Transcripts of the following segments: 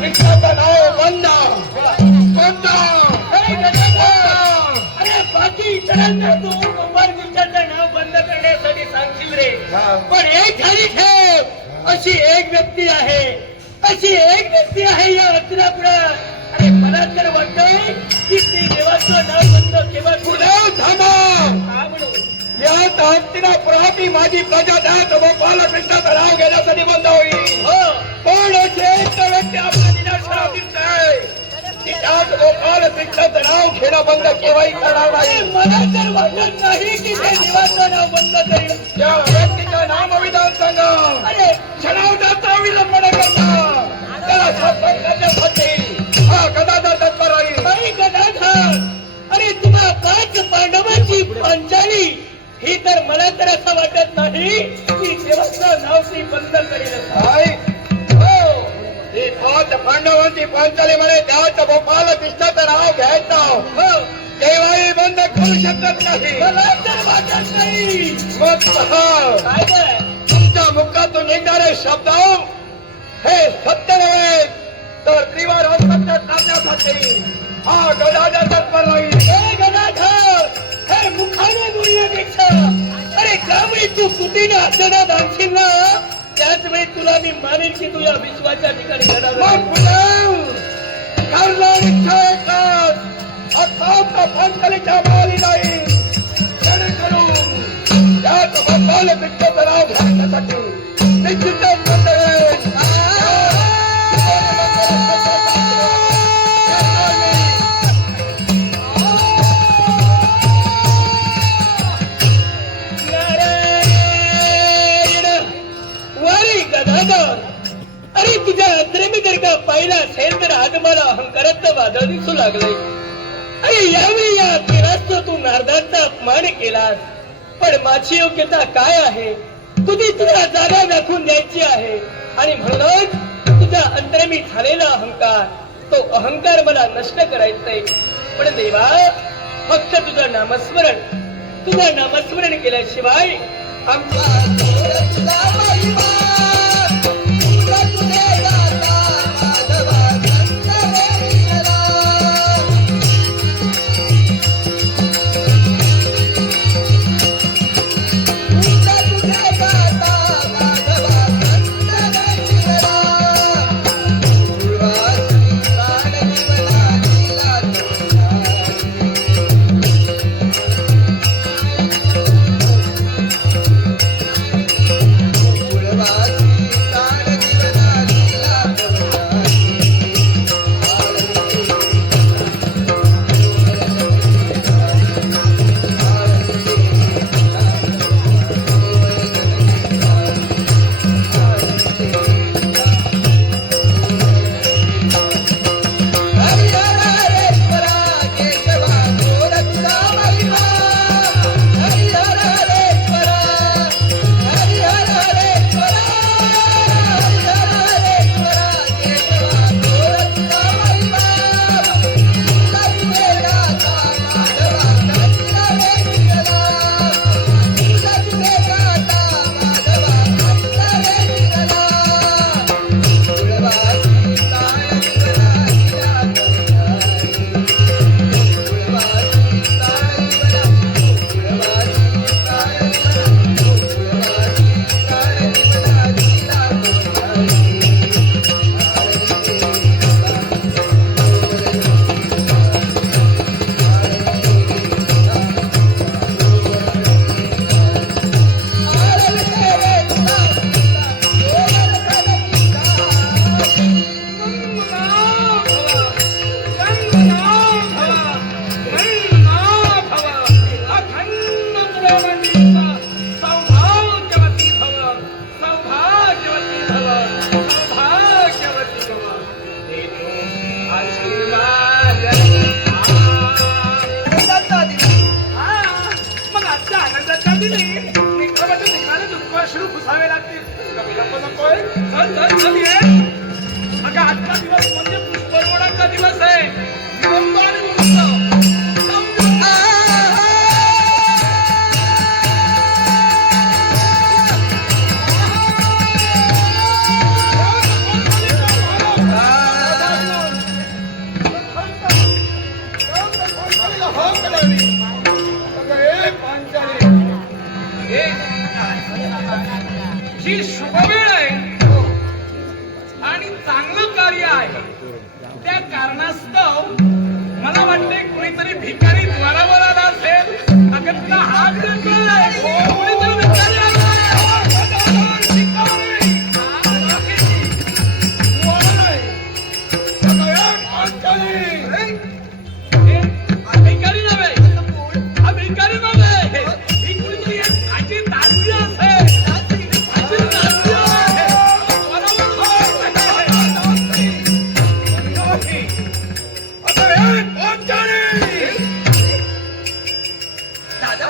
कृष्णाचं नाव बंद बंद. अरे बाकी इतरांना तू कुंभार कृष्णाचं नाव बंद करण्यासाठी सांगशील रे, पण एक खाली ठेव, अशी एक व्यक्ती आहे, अशी एक व्यक्ती आहे या अत्तरापुरात. अरे मला तर वाटतंय की ते देवाचं नाव बंद केवळ पुढे थांबा. का म्हणून या हस्तिनापुरात माझी प्रजा त्यात गोपाल कृष्णाचं नाव घेण्यासाठी बंद होईल. हो पण अशी एक व्यक्ती आपल्या निदर्शनात दिसते की त्यात गोपाल कृष्णाचं नाव घेणं बंद केव्हाही करणार अरे नाही. मला तर वाटत नाही की ते देवाचं नाव बंद करेल. त्या व्यक्तीचं नामविधान सांगा. अरे क्षणावधाचा विलंबन करता त्याला शासन करण्यासाठी हा गदाधर तत्पर राहील. अरे गदाधर, अरे तुम्हा पाच पांडवांची पांचाली ही तर मला तर असं वाटत नाही की देवाचं नाव ती बंद करेल. काय? हो, ही पाच पांडवांची पांचाली म्हणे त्यात गोपाल कृष्णाचं नाव घ्यायचं हो केव्हाही बंद करू शकत नाही. मला तर वाटत नाही. मग पहा, काय काय तुमच्या मुखातून निघणारे शब्द हे सत्य नव्हे तर त्रिवार असत्य करण्यासाठी हा गदाधर तत्पर राहील. हे गदाधर, हे मुखाने बोलण्यापेक्षा अरे ज्यावेळी तू कुटीनं असताना दाखशील ना त्याच वेळी तुला मी मानेन की तू या विश्वाच्या ठिकाणी गदाधर. मग पुढे कर्णाने एकच अर्थात पांचालीच्या माली नाही जेणेकरून त्यात गोपाल कृष्णाचं नाव घ्यायच्यासाठी निश्चितच बंद होईल. अरे तुझ्या अंतरेमी जर का पाहिला असेल तर आज मला अहंकाराचं वादळ दिसू लागलंय. अरे यावेळी या तेराचा तू नारदांचा अपमान केलास, पण माझी योग्यता काय आहे? तुझी तुला जागा दाखवून द्यायची आहे आणि म्हणूनच तुझ्या अंतरेमी झालेला अहंकार, तो अहंकार मला नष्ट करायचंय. पण देवा, फक्त तुझं नामस्मरण केल्याशिवाय चांगलं कार्य आहे. त्या कारणास्तव मला वाटते कुणीतरी भिकारी द्वारावर आला असेल. अगं तुला हात देतोय. कुणीतरी भिकारी आलाय. भिकारी नव्हे, हा भिकारी नव्हे, ही कुणीतरी एक भाजी दासी असेल. भाजी दासी आहे. दादा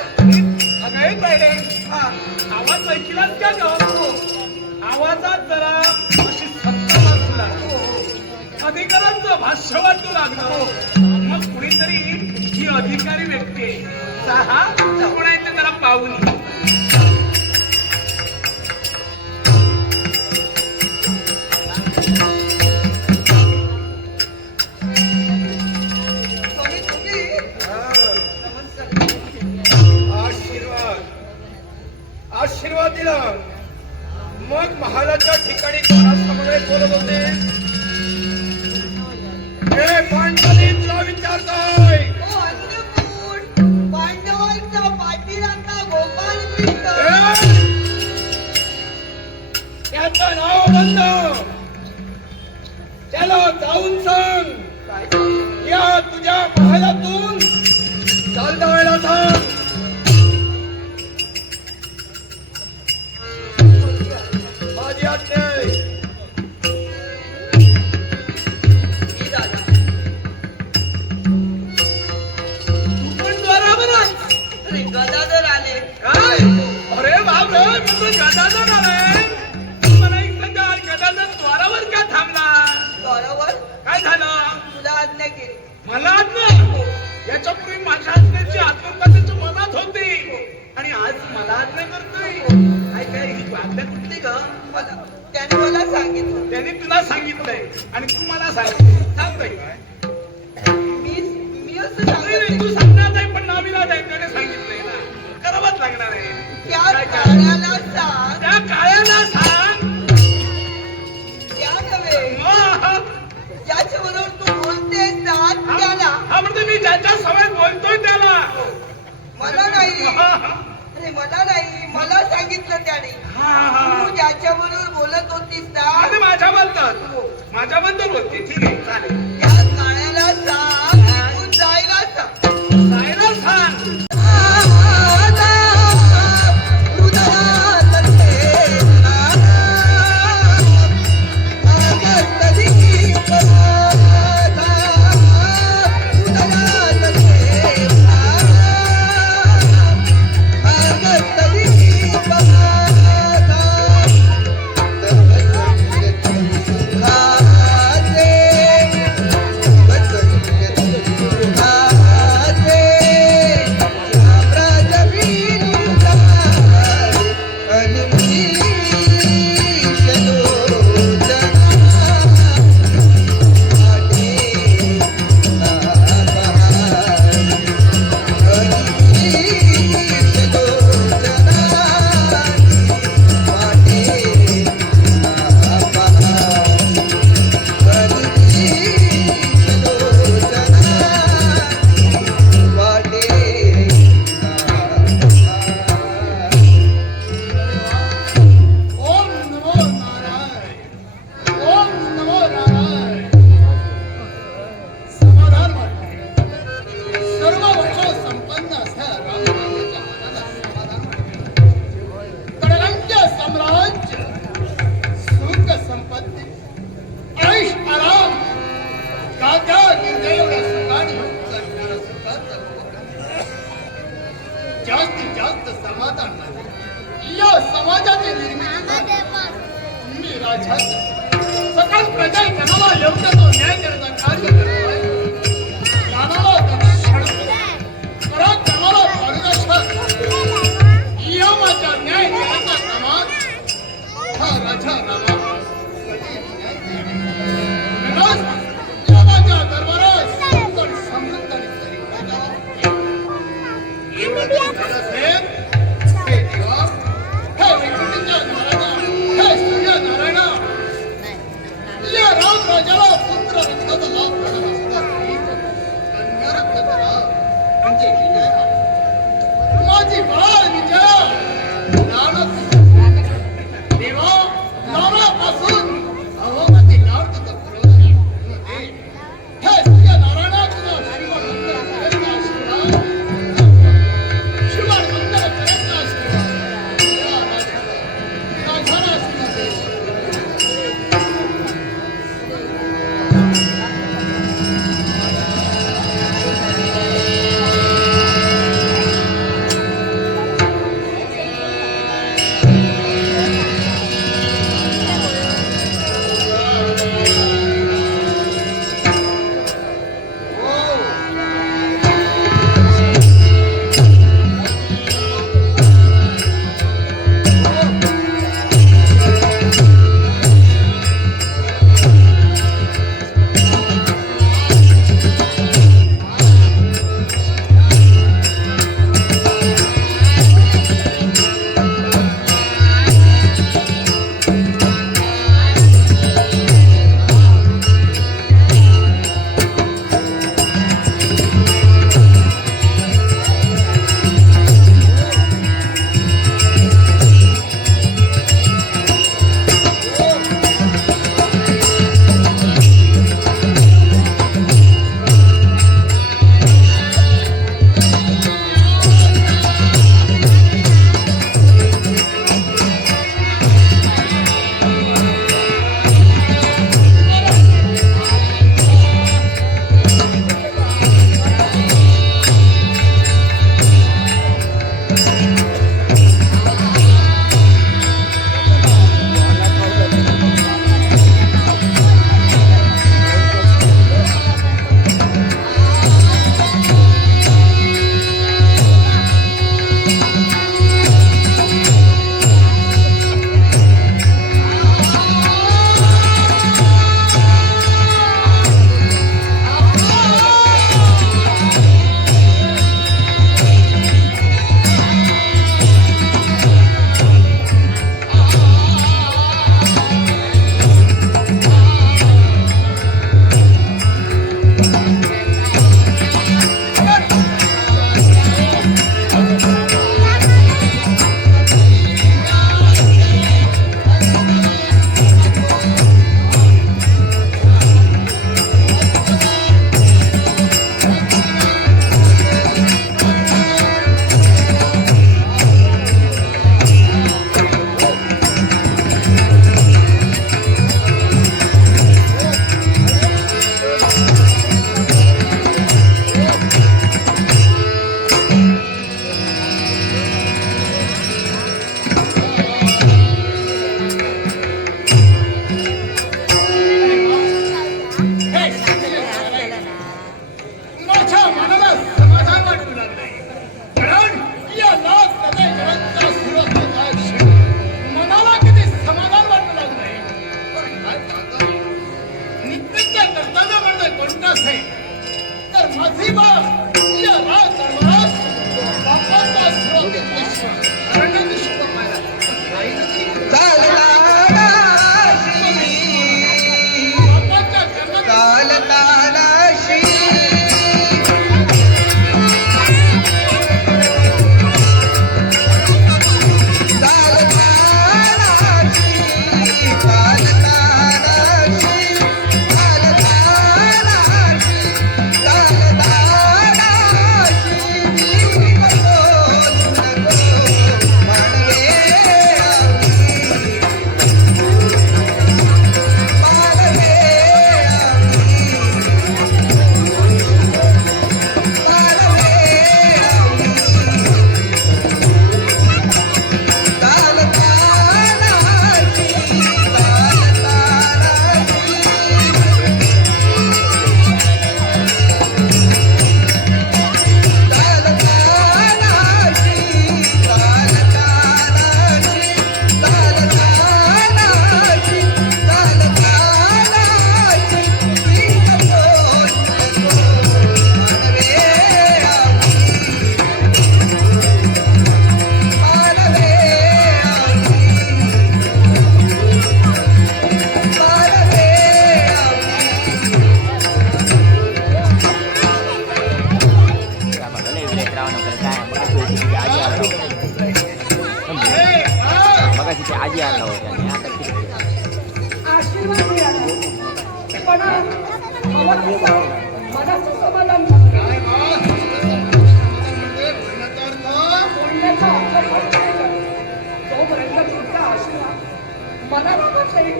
अगं आवाज ऐकलाच का ग? आवाजात जरा अशी सत्ता वाटू लागली. अधिकारांचं भाष्य वाटू लागलं. मग कुणीतरी ही अधिकारी व्यक्ती आहे. हा कोण आहे ते जरा पाहून ये. आशीर्वाद दिला. मग महालाच्या ठिकाणी कोणासमवेत बोलत होते? हे पांचाली तुला विचारतोय. पांडवांचा पाटीलांचा गोपाल कृष्ण. त्याचं नाव बंद. त्याला जाऊन सांग, या तुझ्या महालातून चालता वेळेला सांग. माझी आज्ञा आहे. ही दादा तू पण द्वारावरच. अरे गदाधर आले. काय? अरे बाप रे, मग गदाधर आलाय. मला एक सांगा, गदाधर द्वारावर का थांबला? बरोबर काय झालं? तुला आज्ञा केली. मला आज्ञा? याच्यापूर्वी माझ्या आज्ञेची आत्महत्या त्याच्या मनात होती आणि आज मला आज्ञा करतोय. काय काय ही आज्ञा कुठली ग? त्याने मला सांगितलं. त्याने तुला सांगितलंय आणि तू मला सांगितलं. सांगतोय मी असं नाही, सांगितलं तू सांगणार नाही, पण नावीला नाही. त्याने सांगितलंय ना, करावंच लागणार आहे. त्या काय काय? काळ्याला सांग. त्या काळ्याला सांग. त्या नव्हे, मग ज्याच्याबरोबर तू बोलतेस ना त्याला. हा म्हणजे मी ज्याच्या समोर बोलतोय त्याला. मला नाही. अरे मला नाही, मला सांगितलं त्याने. तू ज्याच्याबरोबर बोलत होतीस ना माझ्याबद्दल बोलते. ठीक आहे, चालेल. त्या काळ्याला सांग, निघून जायला सांग. जायला सांग. जास्तीत जास्त समाधान नाही. या समाजाची निर्मिती मी राजाचा सकल प्रजाजनाला योग्य तो न्याय देण्याचं कार्य करतो आहे. ज्ञानाला दर्शन, पराक्रमाला मार्गदर्शन, यमाचा न्याय देण्याचा क्रमात हा राजा रामा कधी न्याय देईल. यमाच्या दरबारात संकट समृद्ध आणि प्रजाला पुत्र विठ्ठला प्रणमस्तारी कन्यारत्न करा म्हणजे विजय माझी बाळ विजया देवा नानापासून अवमती नार्थ पुरवली हे सूर्य नारायणाचा शिवण मंत्र आशीर्वाद शिवण मंत्र करत आशीर्वाद या राजाला आशीर्वाद मनाचं समाधान काय बा? म्हणजे बोलण्याचा अर्थ? बोलण्याचा अर्थ काय आहे? तोपर्यंत तुमचा आशीर्वाद मनाला नाही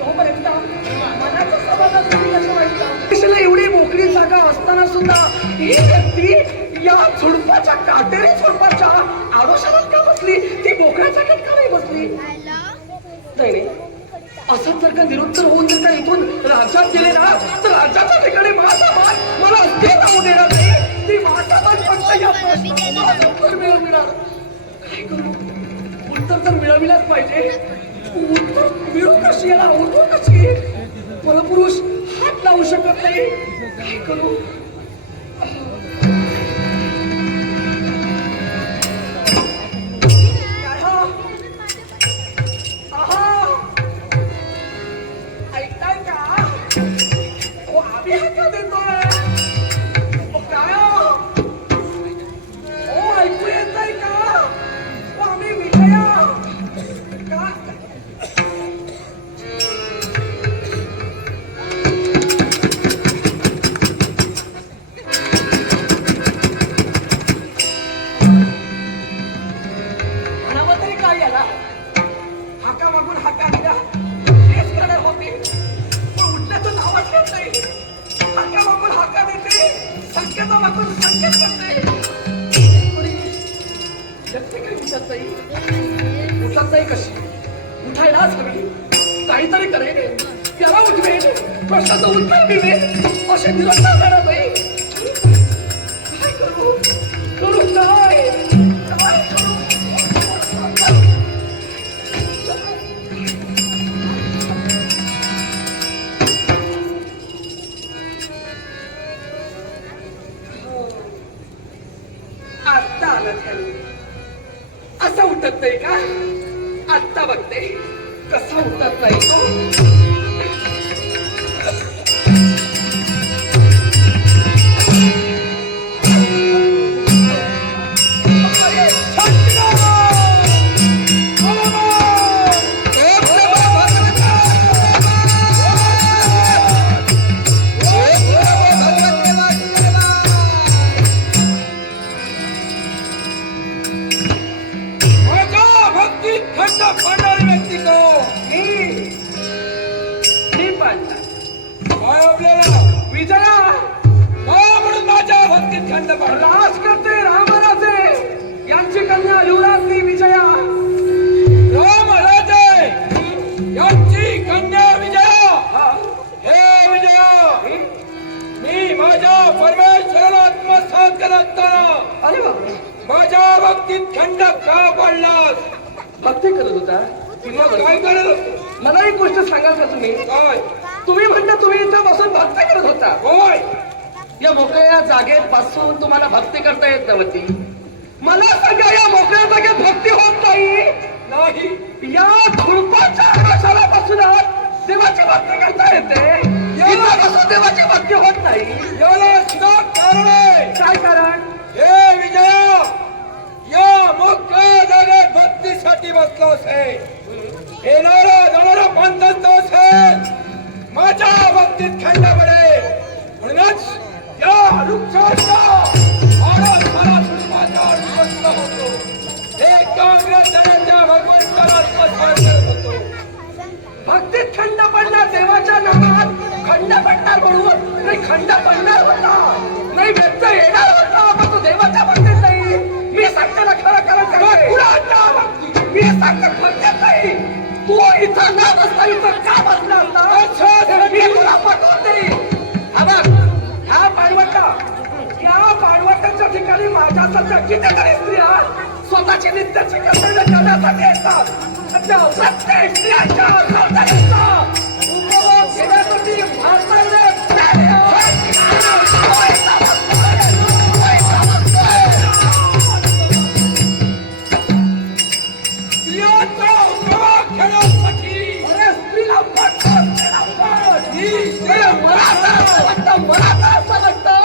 तोपर्यंत मनाचं समाधान तुम्ही कसं वाटतं? देशाला एवढी मोकळी जागा असताना सुद्धा ही व्यक्ती या झुडपाच्या काटेरी झुडपाच्या आडोशाला का बसली? ती मोकळ्या जागेत का नाही बसली? नाही असंच जर का निरुत्तर होऊन जर का इथून राज्यात गेले ना तर राज्याच्या ठिकाणी महासमाज मला अस्थिर राहू देणार नाही. ती महासमाज फक्त या प्रश्नाला उत्तर मिळवणार. काय करू? उत्तर तर मिळविलाच पाहिजे. उत्तर मिळू कशी? याला उठवू कशी? परपुरुष हात लावू शकत नाही. काय करू? ऐकताय का? आम्ही हाका देतोय. काय ऐकू येतंय का? आम्ही विजया का? म्हणावं तरी काय याला? हाका मागून हाका दिला हेच करणार होती. पण उठल्याचं नावच घेत नाही. हाका मागून हाका देते, संकेता मागून संकेत करते. व्यक्ती काही उठत नाही. उठत नाही कशी? उठायलाच हवी. काहीतरी करेल, त्याला उठवेल, प्रश्नाचं उत्तर मिळेल असे निरंतर मिळत नाही. काय करू? करू काय? काय करू? आत्ता आलं त्याने. असं उठत नाही का? आत्ता बघते कसा उठत नाही तो. अरे, माझ्या भक्तीत खंड पडणारी व्यक्ती को मी पाडला. काय आपल्याला विजया काय म्हणून माझ्या भक्तीत खंड पडला? राज करते रामराजे यांची कन्या युवराजनी विजया. राम राजे यांची कन्या विजया. हे विजया, मी माझ्या परमेश्वराला आत्मसात करत असताना अरे बापरे, माझ्या भक्तीत खंड का पडलास? भक्ती करत होता किंवा काय करत होतो? मला एक गोष्ट सांगाल का तुम्ही? काय तुम्ही म्हणता तुम्ही इथं बसून भक्ती करत होता. होय, या मोकळ्या जागेत बसून तुम्हाला भक्ती करता येत नव्हती. मला सांगा या मोकळ्या जागेत भक्ती होत नाही? नाही. या झुडपाच्या आकाशाला बसूनच देवाची भक्ती करता येते. इथं बसून देवाची भक्ती होत नाही. याला सुद्धा कारण आहे. काय कारण? हे विजया, या मोकळ्या जागेत भक्तीसाठी बसलो असेल. येणारा जाणारा पंथस्थ असेल. माझ्या भक्तीत खंड पडेल. म्हणूनच या वृक्षाच्या आडोशाला झुडपाच्या बसलो होतो. एकाग्रतेने भगवंताला आत्मसात करत होतो. भक्तीत खंड पडणार देवाच्या नामात खंड पडणार म्हणून नाही. खंड पडणार होता नाही, व्यक्त येणार होता, पण तो देवाच्या भक्तीत नाही. मी सांगते ना खरं खरं मी सांगते भक्तीत नाही. तू इथं ना बसता इथं का बसला असता? मी तुला पटवून देईन. हा बघ, ह्या पाणवटाच्या ठिकाणी माझ्यासारख्या कितीतरी स्त्रिया स्वतःची नित्याची कर्तव्य करण्यासाठी येतात. त्या प्रत्येक स्त्रियांच्या कर्तव्याचा उपभोग घेण्यासाठी भारताने स्त्रियांचा उपभोग घेण्यासाठी अरे स्त्रीला पटतं, स्त्रीला पट. मला तर असं वाटतं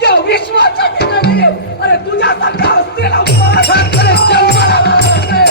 की विश्वाच्या ठिकाणी अरे तुझ्यासारख्या स्त्रीला पट. अरे जन्माला लागते.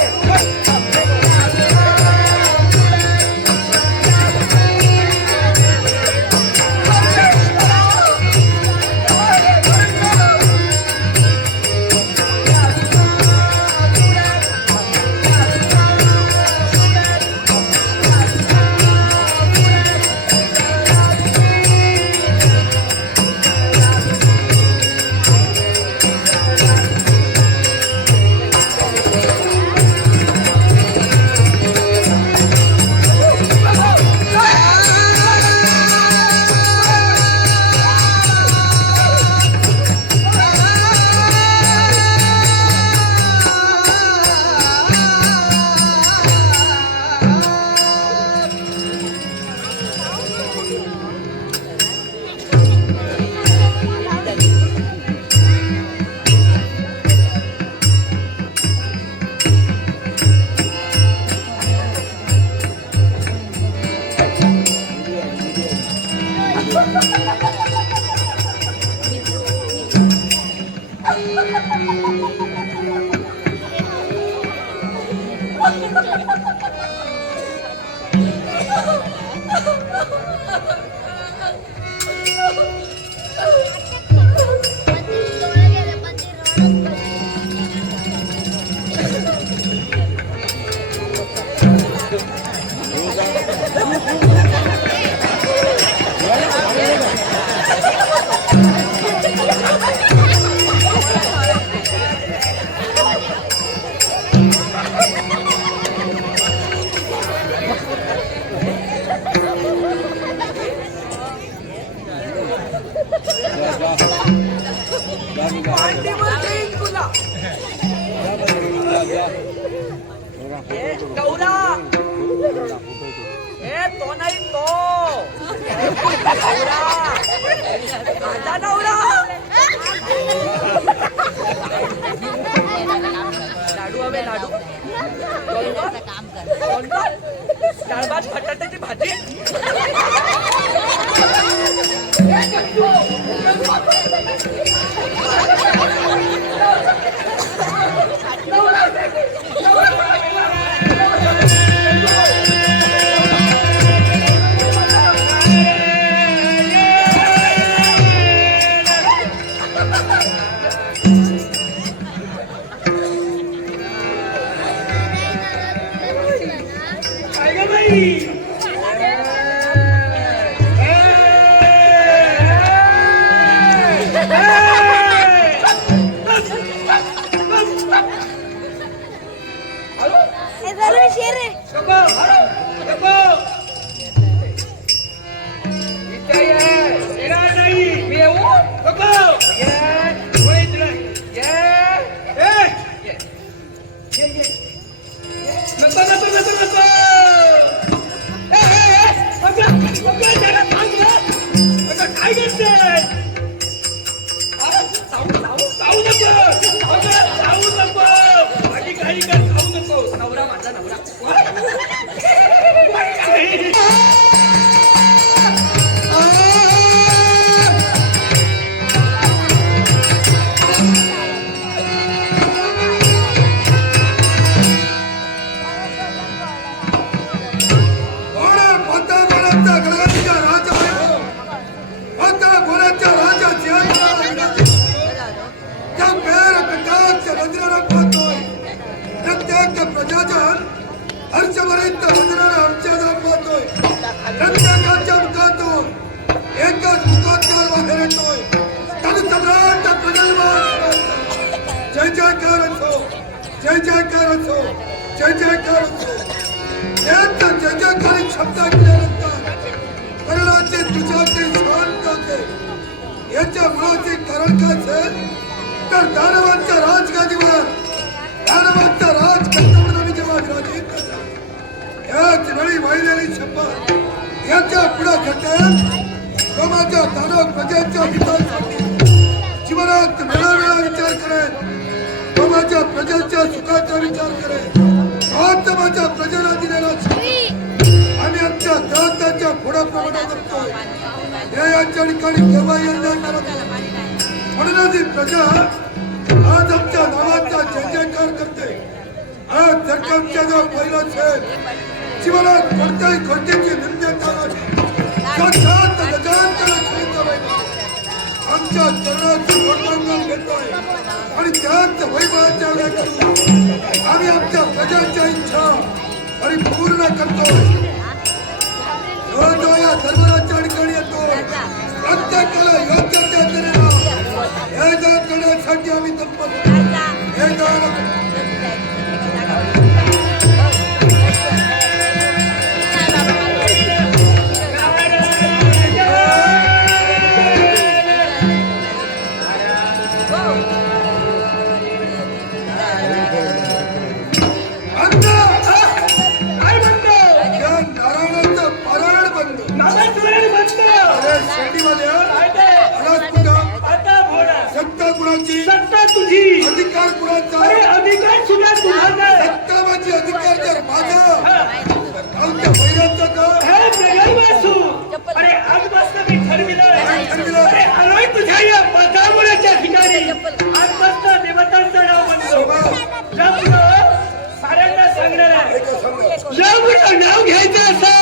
मांडीवर देईन तुला. ए, गौरा तो नाही तो गौरा माझा नवरा. लाडू हवे लाडू. कोणता डाळभात बटाट्याची भाजी. याच्या मुळाचे कारण काय तर दानवांच्या राजगादीवर दानवांचा राज करताना जेव्हा विराजित याच वेळी वाहिलेली शपथ याच्या पुढे घटेल तो माझ्या दानव प्रजेच्या हितासाठी जीवनात वेळोवेळा विचार करेल तो माझ्या प्रजेच्या सुखाचा विचार करेल आज माझ्या प्रजेला दिलेला आम्ही आमच्या दाताच्या पुढाप्रमाणे करतोय या ठिकाणी केव्हा यंदा म्हणूनच ही प्रजा आज आमच्या नावाचा जय जयकार करते. आज सरकारच्या जो पहिला छेद जीवनात कोणत्याही गोष्टीची निंदा साक्षात गजानन आमच्या चरणाचं वर्णन घेतोय आणि त्याच वैभवाच्या व्याख्या आम्ही आमच्या प्रजाच्या इच्छा परिपूर्ण करतोय. जो या धर्मराच्या ठिकाणी येतो प्रत्येकाला योग्य त्या तऱ्हेनं हे दान करण्यासाठी आम्ही तत्पर हे दान सत्ता तुझी अधिकार कुणाचा अधिकार सुद्धा तुझा सत्ता माझी अधिकार जर माझा आमच्या महिन्याचा का अरे आजपासून मी ठरवलं यामुळे नाव घ्यायचं असं